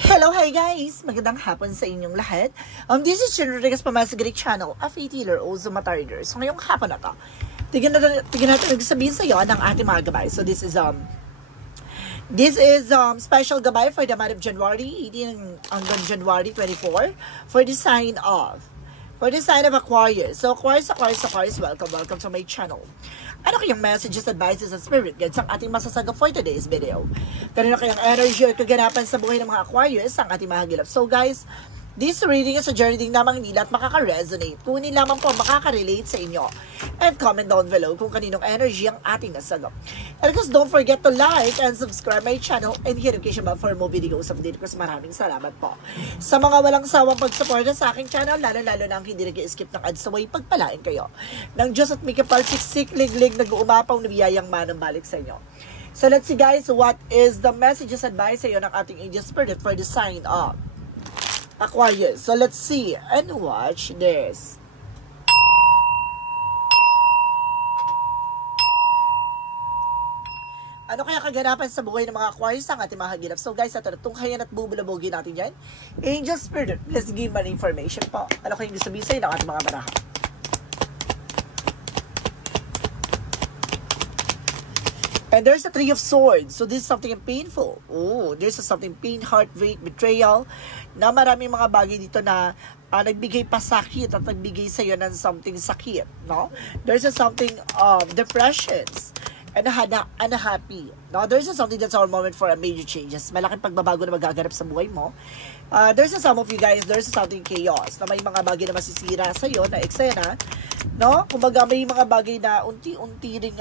Hello, hi guys! Magandang hapon sa inyong lahat. This is Jen Rodriguez pa sa Greek channel, a faith healer, also Matarder. So ngayong hapon na to, tignan natin nagsabihin sa iyo ng ating mga gabay. So this is special gabay for the month of January 18 hanggang January 24 for the sign of Aquarius. So Aquarius, welcome to my channel. Ano kayang messages, advices, and spirit guides ang ating masasaga for today's video? Kanino kayang energy or kaganapan sa buhay ng mga Aquarius ang ating mahagilap? So guys, this reading is a journey din namang nila at makaka-resonate. Kunin lamang po makaka-relate sa inyo. And comment down below kung kaninong energy ang ating nasagap. And of don't forget to like and subscribe my channel and hit notification bell for more videos update ko. Maraming salamat po sa mga walang sawang pagsuporta sa aking channel, lalo na ang hindi nag-skip ng ads away, pagpalain kayo ng Diyos at may kapal siksik, liglig, nag-uumapaw na biyayang manang balik sa inyo. So let's see guys, what is the messages advice sa iyo ng ating angel spirit for the sign of Aquarius. So let's see and watch this. Ano kaya kaganapan sa buhay ng mga Aquarius ang ating mga hagilap? So guys, ito na tunghayan at bubulabogin natin yan. Angel Spirit, let's give man information po. Ano kayong gusto sabihin sa'yo ng ating mga baraha? And there's a Three of Swords. So this is something painful. Oh, there's something pain, heartbreak, betrayal. Na maraming mga bagay dito na nagbigay pa sakit at nagbigay sa'yo ng something sakit. No? There's something depressions. And unhappy. Now, there's something that's our moment for a major changes. Malaking pagbabago na magaganap sa buhay mo. There's some of you guys, there's something chaos. Na may mga bagay na masisira sa'yo, na eksena. No? Kumbaga, may mga bagay na unti-unti ring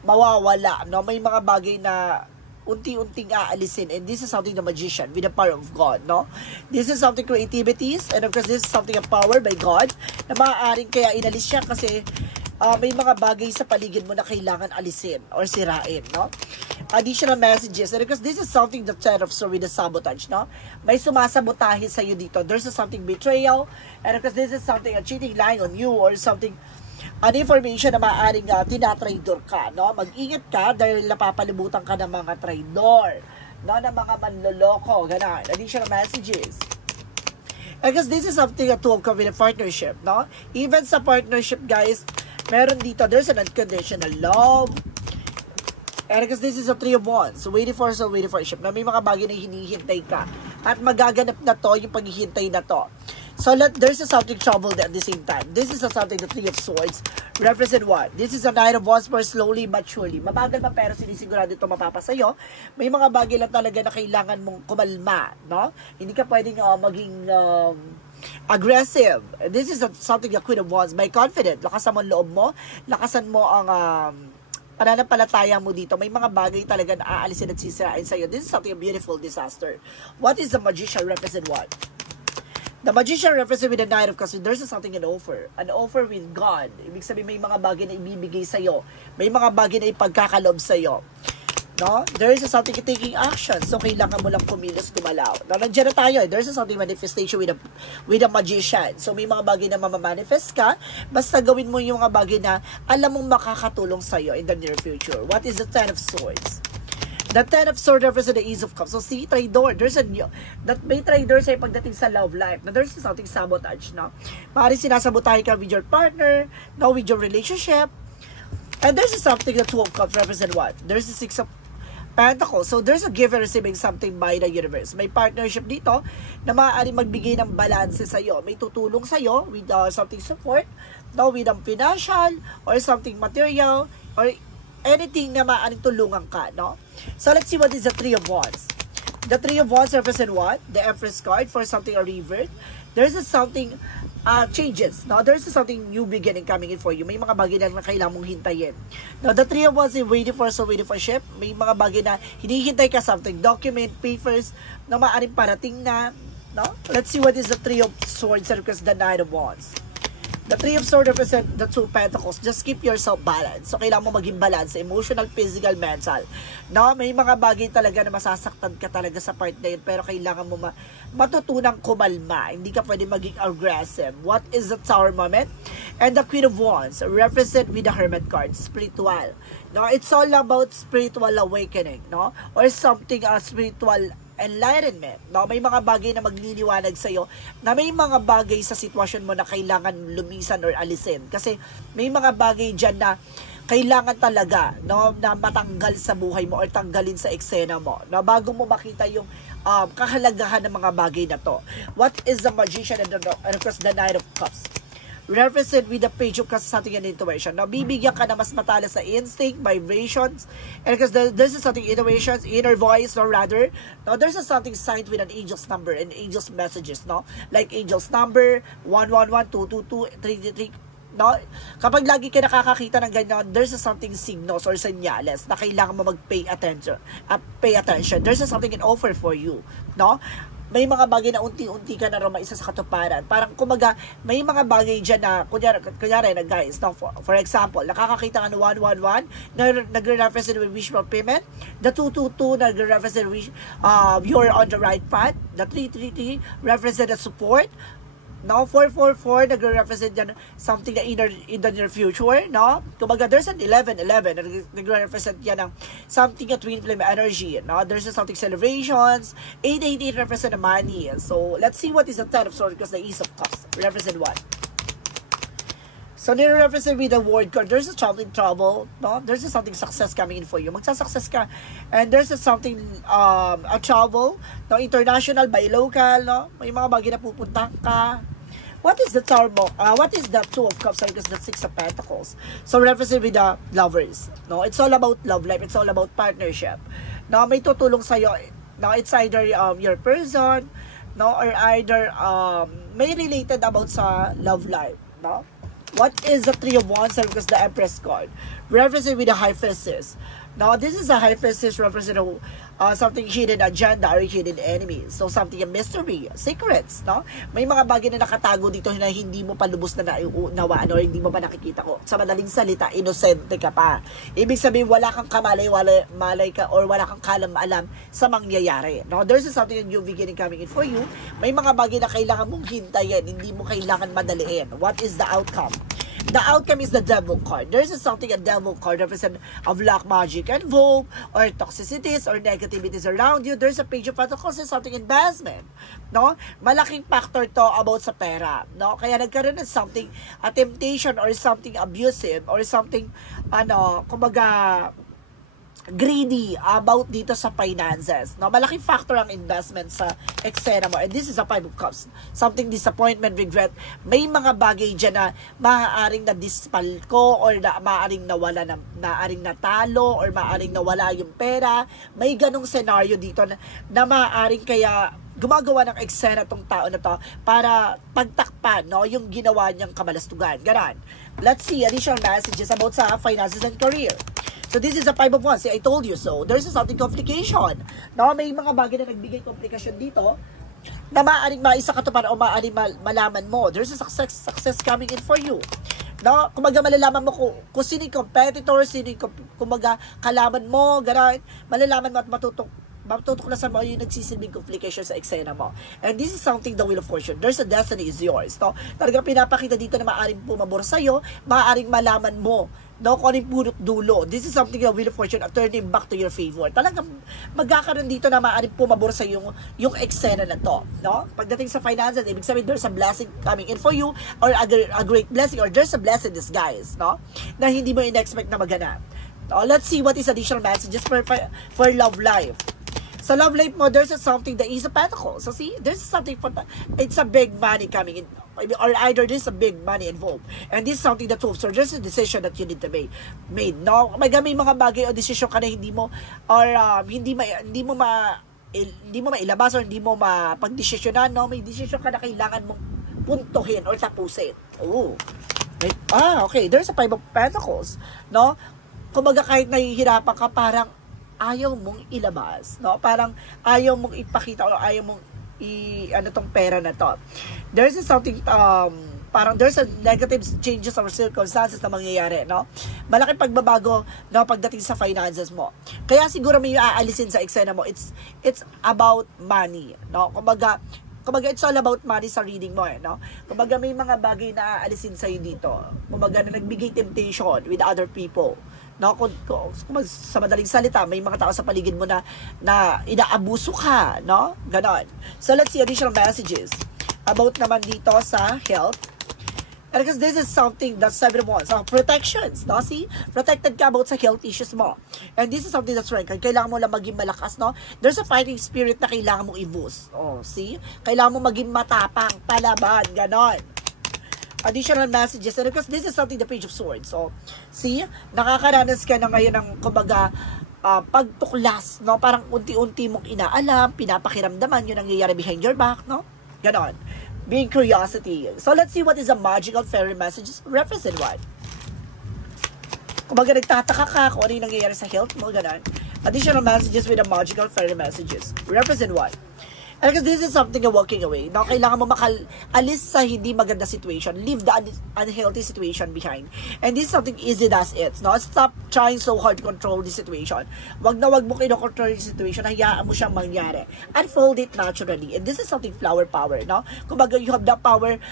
mawawala. No? May mga bagay na unti-unting aalisin. And this is something the magician with the power of God. No? This is something creativities. And of course, this is something of power by God. Na maaaring kaya inalis siya kasi may mga bagay sa paligid mo na kailangan alisin or sirain, no? Additional messages. And because this is something the Ten of Swords with the sabotage, no? May sumasabotahe sa iyo dito. There's something betrayal. And because this is something a cheating lying on you or something information na maaaring tinatraidor ka, no? Mag-ingat ka dahil napapalibutan ka ng mga traidor, no? Ng mga manloloko, gano'n. Additional messages. Because this is something a tool with a partnership, no? Even sa partnership, guys, meron dito, there's an unconditional love. And because this is a Three of Wands, so waiting for ship, na may mga bagay na hinihintay ka. At magaganap na to, yung paghihintay na to. So there's something troubled at the same time. This is something, the Three of Swords, represent what? This is a Knight of Wands for slowly but surely. Mabagal pa pero sinisigurado ito mapapasayo. May mga bagay lang talaga na kailangan mong kumalma, no? Hindi ka pwedeng maging aggressive. This is something the Queen of Wands. May confident. Lakasan mo ang loob mo. Lakasan mo ang pananampalataya mo dito. May mga bagay talaga na aalisin at sisirain sa'yo. This is something a beautiful disaster. What is the magician represent what? The magician represent with the Knight of Cups. There's something an offer. An offer with God. Ibig sabihin may mga bagay na ibibigay sa'yo. May mga bagay na ipagkakalob sa'yo. No? There is something taking action. So, kailangan mo lang kumilos, gumalaw. No, nandiyan na tayo. There's something manifestation with a magician. So, may mga bagay na mamamanifest ka. Basta gawin mo yung mga bagay na alam mong makakatulong sa'yo in the near future. What is the Ten of Swords? The Ten of Swords represents the Ace of Cups. So, see, traidor. May traidor sa'yo pagdating sa love life. Now, there's something sabotage, no? Maaaring sinasabotahe ka with your partner, no, with your relationship. And there's something, the Two of Cups represent what? There's the Six of Pentacles. So, there's a give and receiving something by the universe. May partnership dito na maaaring magbigay ng balance sa'yo. May tutulong sa'yo with something support, no, with financial or something material or anything na maaaring tulungan ka, no? So, let's see what is the Three of Wands. The Three of Wands represent what? The Empress card for something a revert. There's something changes. No? There's something new beginning coming in for you. May mga bagay na kailangan mong hintayin. Now, the Three of Wands is waiting for ship. May mga bagay na hinihintay ka something. Document, papers, na maaaring parating na. No? Let's see what is the Three of Swords because the Knight of Wands. The Three of Swords represent the Two Pentacles. Just keep yourself balanced. So, kailangan mo maging balance. Emotional, physical, mental. No? May mga bagay talaga na masasaktan ka talaga sa part na yun. Pero kailangan mo matutunang kumalma. Hindi ka pwede maging aggressive. What is the Tower moment? And the Queen of Wands represent with the Hermit card. Spiritual. No? It's all about spiritual awakening. No? Or something spiritual enlightenment, no? May mga bagay na magliliwanag sa'yo, na may mga bagay sa sitwasyon mo na kailangan lumisan or alisin. Kasi may mga bagay dyan na kailangan talaga, no, na matanggal sa buhay mo or tanggalin sa eksena mo, no, bago mo makita yung kahalagahan ng mga bagay na to. What is the Magician and of course the Knight of Cups? Represent with the Page of Cups, something in intuition. Now, bibigyan ka na mas matalas sa instinct, vibrations, and because there's something intuitions, inner voice, or rather, now there's something signed with an angel's number and angel's messages, no? Like angel's number, 111, 222, 333, no? Kapag lagi ka nakakakita ng ganyan, there's something signals or senyales na kailangan mo mag-pay attention. Pay attention. There's something in offer for you, no? May mga bagay na unti-unti ka na maisa sa katuparan. Parang kumaga, may mga bagay dyan na, kunyari na guys, no? For example, nakakakita ka ng 111 na nagre-represent with wish fulfillment, the 222 nagre-represent with you're on the right path, the 333 represent the support, no, 444 nagre-represent yan something na in the near future, no? Kumbaga, there's an 1111 na nagre-represent yan ng something na twin flame energy, no? There's something celebrations. 888 represent the money. So, let's see what is the 10 of swords because the Ace of Cups represent what? So, nire-represent with the word card. There's something trouble, no? There's something success coming in for you. Magsa-success ka. And there's something, a travel, no? International, by local, no? May mga bagay na pupunta ka. What is the Tower? What is the Two of Cups? Because the Six of Pentacles. So, represent with the lovers, no? It's all about love life. It's all about partnership. No? May tutulong sa'yo. No? It's either your person, no? Or either may related about sa love life, no? What is the Three of Wands? Because the Empress card represent with the High Priestess. Now, this is a High Priestess represent something hidden agenda or hidden enemy. So, something a mystery, secrets, no? May mga bagay na nakatago dito na hindi mo pa lubos na nawaan or hindi mo pa nakikita ko. Sa madaling salita, inosente ka pa. Ibig sabihin, wala kang malay ka or wala kang kalam-alam sa mangyayari. No? There's something that you're beginning coming in for you. May mga bagay na kailangan mong hintayin, hindi mo kailangan madaliin. What is the outcome? The outcome is the Devil card. There's something, a Devil card represent of black magic involved, or toxicities, or negativities around you. There's a Page of Pentacles and something investment. No? Malaking factor to about sa pera. No? Kaya nagkaroon ng something, a temptation or something abusive or something, kumbaga, greedy about dito sa finances. No? Malaking factor ang investment sa eksena mo. And this is a Five of Cups. Something disappointment, regret. May mga bagay dyan na maaaring na-dispalko or na maaaring nawala maaring natalo or maaaring nawala yung pera. May ganong scenario dito na maaaring kaya gumagawa ng eksena tong tao na to para pagtakpan, no, yung ginawa niyang kamalastugan. Ganon. Let's see additional messages about sa finances and career. So, this is a Five of Wands. See, I told you so. There's something complication. No, may mga bagay na nagbigay complikasyon dito na maaaring maisa ka to para o maaaring malaman mo. There's a success coming in for you. No, kumaga malalaman mo kung sino yung competitor, sino yung kumaga kalaban mo, gano'n. Malalaman mo at matutuklasan mo yung nagsisilbing complication sa eksena mo. And this is something, the Wheel of Fortune. There's a destiny is yours. No? Talagang pinapakita dito na maaaring pumabor sa'yo, maaaring malaman mo, no, kung anong punot dulo. This is something, the Wheel of Fortune, turning back to your favor. Talagang magkakaroon dito na maaaring pumabor sa yung eksena na to. No? Pagdating sa finances, ibig sabihin, there's a blessing coming in for you, or a great blessing, or there's a blessing in disguise, no? Na hindi mo in-expect na maganap. No? Let's see what is additional messages for love life. Sa love life mo, there's something, the Ace of Pentacles. So see, there's something, it's a big money coming in, or either there's a big money involved. And this is something that moves. So there's a decision that you need to make. No? May mga bagay o decision ka na hindi mo, or hindi mo mailabas or hindi mo mapagdesisyonan, no? May decision ka na kailangan mong puntuhin or tapusin. Oh. Okay. There's a Five of Pentacles, no? Kumbaga kahit nahihirapan ka, parang ayaw mong ilabas, no? Parang ayaw mong ipakita o ayaw mong tong pera na to. There's something, parang there's a negative changes or circumstances na mangyayari, no? Malaking pagbabago, no, pagdating sa finances mo. Kaya siguro may aalisin sa eksena mo. It's about money, no? Kumbaga, it's all about money sa reading mo, no? Kumbaga, may mga bagay na aalisin sa'yo dito. Kumbaga, na nagbigay temptation with other people. No, kung sa madaling salita, may mga tao sa paligid mo na inaabuso ka, no? Ganon. So, let's see additional messages about naman dito sa health. And because this is something that 7 of Wands. So, protections, no? See? Protected ka about sa health issues mo. And this is something that's right. Kailangan mo lang maging malakas, no? There's a fighting spirit na kailangan mong i-boost. Oh, see? Kailangan mo maging matapang, palaban, ganon. Additional messages. And because this is something the Page of Swords. So, see? Nakakaranas ka na ngayon ng, kumbaga, pagtuklas, no? Parang unti-unti mong inaalam, pinapakiramdaman yung nangyayari behind your back, no? Ganon. Being curiosity. So, let's see what is a magical fairy messages. Represent what? Kumbaga, nagtataka ka kung ano yung nangyayari sa health mo, ganon. Additional messages with a magical fairy messages. Represent what? And because this is something you're walking away. Now, kailangan mo alis sa hindi maganda situation. Leave the unhealthy situation behind. And this is something easy as it. No? Stop trying so hard to control the situation. Wag na wag mo kino-control the situation. Hayaan mo siyang mangyari. Unfold it naturally. And this is something flower power. No? Kumbaga, you have the power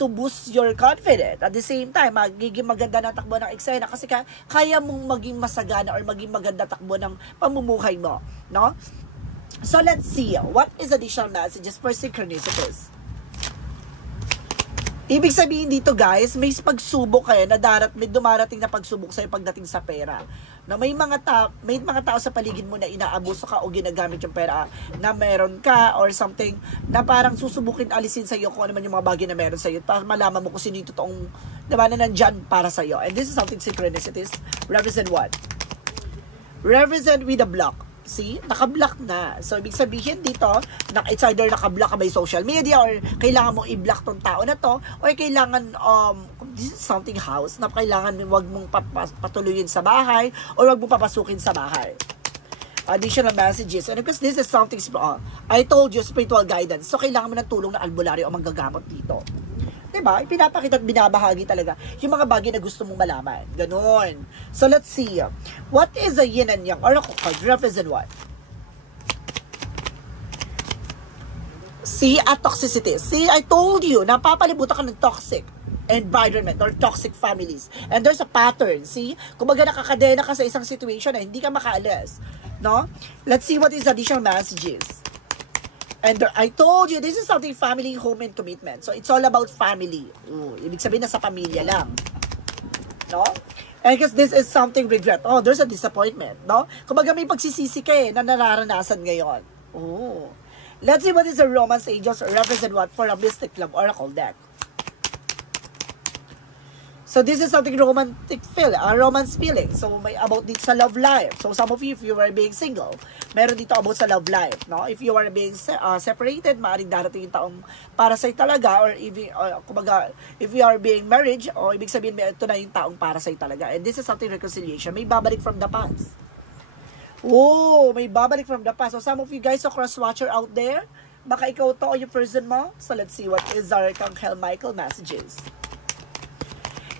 to boost your confidence. At the same time, magiging maganda na takbo ng eksena kasi kaya mong maging masagana or maging maganda takbo ng pamumuhay mo. No? So, let's see. What is additional messages for synchronicities? Ibig sabihin dito, guys, may pagsubok kayo na may dumarating na pagsubok sa'yo pagdating sa pera. Na may mga tao sa paligid mo na inaabuso ka o ginagamit yung pera na meron ka or something na parang susubukin alisin sa'yo kung ano man yung mga bagay na meron sa'yo para malaman mo kung sino yung totoong diba, na nandyan para sa'yo. And this is something synchronicities. Represent what? Represent with a block. See? Naka-block na. So, ibig sabihin dito, it's either naka-block ka by social media or kailangan mo i-block tong tao na to or kailangan, this is something house na kailangan wag mong patuluyin sa bahay or wag mong papasukin sa bahay. Additional messages. And because this is something, I told you, spiritual guidance. So, kailangan mo ng tulong na albularyo o manggagamot dito. Diba? Ipinapakita at binabahagi talaga yung mga bagay na gusto mong malaman. Ganon. So, let's see. What is a yin and yang? Oracle card represent what? See, a toxicity. See, I told you, napapalibutan ka ng toxic environment or toxic families. And there's a pattern. See? Kumbaga nakakadena ka sa isang situation na hindi ka makaalis. No? Let's see what is additional messages. And I told you, this is something family, home, and commitment. So, it's all about family. Ibig sabihin na sa pamilya lang. No? And because this is something regret. Oh, there's a disappointment. No? Kumbaga may pagsisisi ka na nararanasan ngayon. Oh. Let's see what is the romance angels represent what for a mystic love oracle deck. So, this is something romantic feel, a romance feeling. So, may about dito sa love life. So, some of you, if you are being single, meron dito about sa love life, no? If you are being separated, maaaring darating yung taong para sa'yo talaga, or kumbaga, if you are being married, o ibig sabihin, ito na yung taong para sa'yo talaga. And this is something reconciliation. May babalik from the past. Oh, may babalik from the past. So, some of you guys, so cross-watcher out there, baka ikaw to o yung person mo. So, let's see what is our Archangel Michael messages.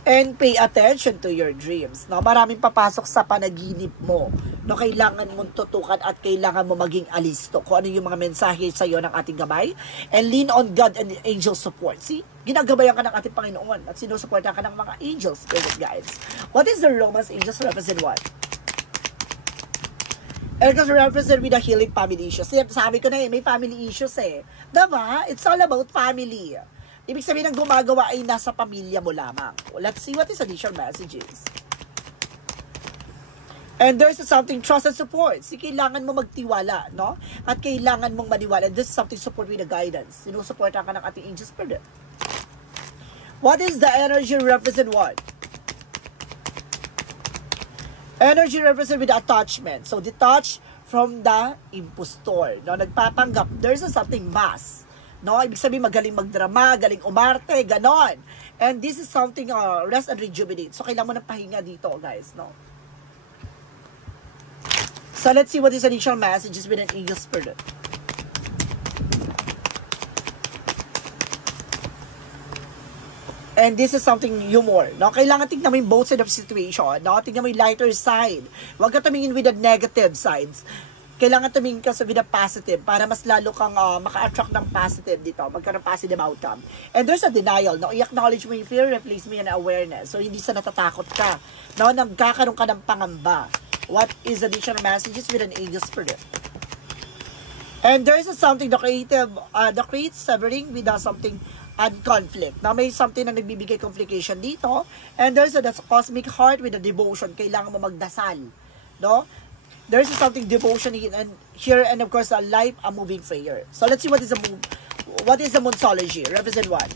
And pay attention to your dreams. No? Maraming papasok sa panaginip mo. No? Kailangan mong tutukan at kailangan mo maging alisto. Kung ano yung mga mensahe sa iyo ng ating gabay. And lean on God and angel support. See? Ginagabayan ka ng ating Panginoon at sinusuportan ka ng mga angels, spirit guides. What is the romance angels represent what? And because represent with the healing family issues. Sabi ko na may family issues Diba? It's all about family. Ibig sabihin ng gumagawa ay nasa pamilya mo lamang. Let's see what is additional messages. And there's something trust and support. So, kailangan mo magtiwala, no? At kailangan mong maniwala. And this is something support with the guidance. Sinusuportan ka ng ating angel spirit. What is the energy represent what? Energy represent with attachment. So, detach from the impostor. No? Nagpapanggap. There's something mass. No, ibig sabihin magaling magdrama, galing umarte, ganon. And this is something rest and rejuvenate. So kailangan mo ng pahinga dito, guys, no. So let's see what is initial messages with an angel spirit. And this is something humor, no? Kailangan tingnan mo yung both side of situation, no? Tingnan mo yung lighter side. Huwag ka tumingin with the negative sides. kailangan tumingin ka sa vida positive para mas lalo kang maka-attract ng positive dito, magkaroon positive outcome. And there's a denial, no? I-acknowledge mo yung fear, replace mo yung awareness. So, hindi sa natatakot ka, no? Nagkakaroon ka ng pangamba. What is additional messages with an angel spirit? And there is something, the creates severing with something and conflict. Now, may something na nagbibigay complication dito. And there's a cosmic heart with a devotion. Kailangan mo magdasal, no? There's something devotion here, and of course, a life, a moving prayer. So, let's see what is the Moonsology. Represent what?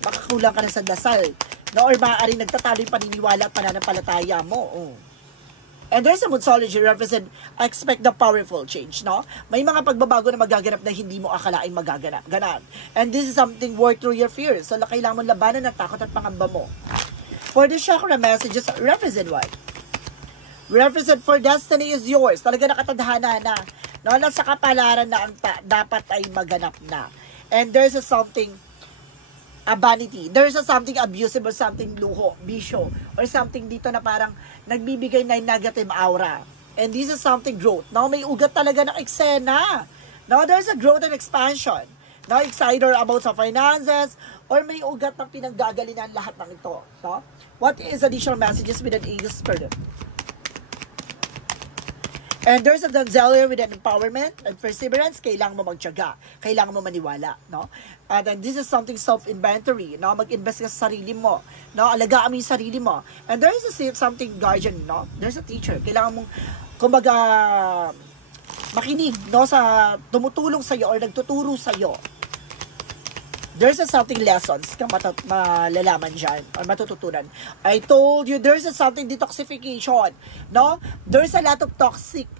Makakulang ka na sa dasal, no? Or maaaring nagtatalo yung paniniwala at pananampalataya mo. Oh. And there's a Moonsology represent, expect the powerful change, no? May mga pagbabago na magaganap na hindi mo akalaing magaganap. And this is something work through your fears. So, kailangan mo labanan ng takot at pangamba mo. For the chakra messages, represent what? Represent for destiny is yours. Talaga nakatadhana na. No? Nasa kapalaran na ang dapat ay maganap na. And there's a something, a vanity. There's a something abusive or something luho, bisyo, or something dito na parang nagbibigay na negative aura. And this is something growth. No? May ugat talaga ng eksena. No? There's a growth and expansion. No? It's either about sa finances, or may ugat ng pinanggagalingan lahat ng ito. No? What is additional messages with an angel spirit? And there's a Donzelia with an empowerment and perseverance. Kailangan mo magtiyaga. Kailangan mo maniwala, no? And then this is something self-inventory, no? Mag-invest ka sa sarili mo, no? Alagaan mo yung sarili mo. And there is something guardian, no? There's a teacher. Kailangan mong, kumbaga, makinig, no? Sa tumutulong sa'yo or nagtuturo sa'yo. There's something lessons ka malalaman dyan or matututunan. I told you, there's something detoxification, no? There's a lot of toxin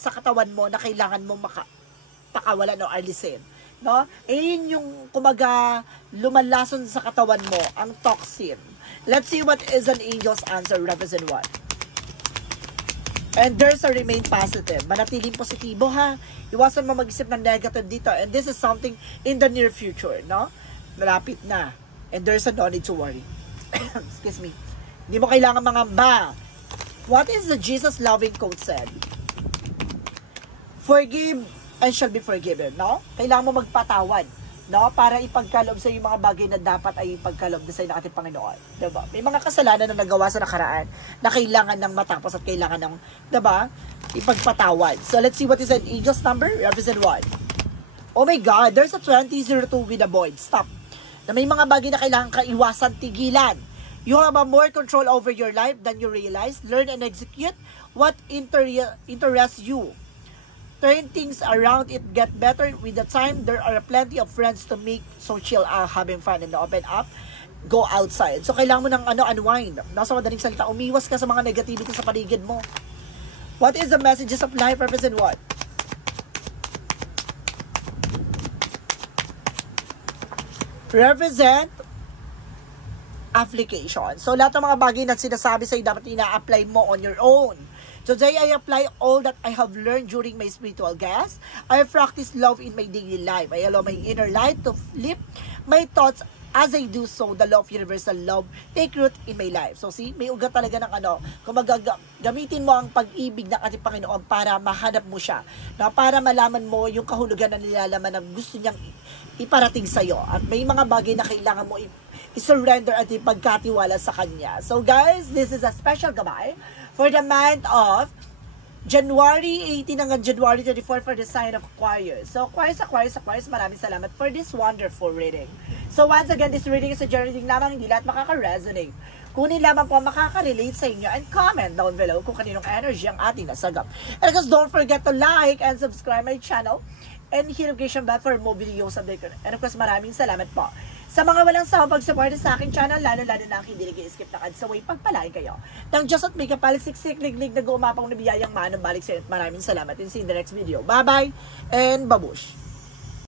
sa katawan mo na kailangan mo pakawalan o alisin, no? Yun yung kumaga lumalason sa katawan mo, ang toxin. Let's see what is an angel's answer, represent what? And there's a remain positive. Manatiling positibo, ha? Iwasan mo mag-isip ng negative dito. And this is something in the near future, no? Malapit na. And there's a no need to worry. Excuse me. Hindi mo kailangan mangamba. What is the Jesus loving quote said? Forgive and shall be forgiven, no? Kailangan mo magpatawad, no? Para ipagkaloob sa yung mga bagay na dapat ay ipagkaloob sa ng ating Panginoon. Diba? May mga kasalanan na nagawa sa nakaraan na kailangan ng matapos at kailangan ng, diba? Ipagpatawad. So, let's see what is an angel's number. Represent what? Oh my God, there's a 2002 with a void. Stop. Na may mga bagay na kailangan kaiwasan, tigilan. You have a more control over your life than you realize. Learn and execute what interests you. Turn things around, it get better with the time. There are plenty of friends to make so chill, having fun and open up. Go outside. So, kailangan mo ng unwind. Nasa madaling salita, umiwas ka sa mga negativity sa paligid mo. What is the messages of life? Represent what? Represent application. So, lahat ng mga bagay na sinasabi sa'yo, dapat ina-apply mo on your own. Today, I apply all that I have learned during my spiritual guest. I practice love in my daily life. I allow my inner light to flip my thoughts. As I do so, the law of universal love take root in my life. So, see, may ugat talaga ng kung gamitin mo ang pag-ibig ng ating Panginoon para mahanap mo siya. Na para malaman mo yung kahulugan na nilalaman na gusto niyang iparating sa'yo. At may mga bagay na kailangan mo i-surrender at ipagkatiwala sa Kanya. So, guys, this is a special gabay for the month of January 18 hanggang January 34 for the sign of Aquarius. So, Aquarius, maraming salamat for this wonderful reading. So, once again, this reading is a journey lamang, hindi lahat makaka-resonate. Kunin lamang po makaka-relate sa inyo and comment down below kung kaninong energy ang ating nasagap. And guys, don't forget to like and subscribe my channel and hit notification bell for more videos update. And of course, maraming salamat po sa mga walang sawang pag-support sa aking channel, lalo-lalo na ang hindi nag-i-skip na ads. So, pagpalain kayo ng Diyos at may kapaliksik-sik, liglig, nag-uumapang na biyayang manong balik sa inyo. Maraming salamat and see you in the next video. Bye-bye and babush!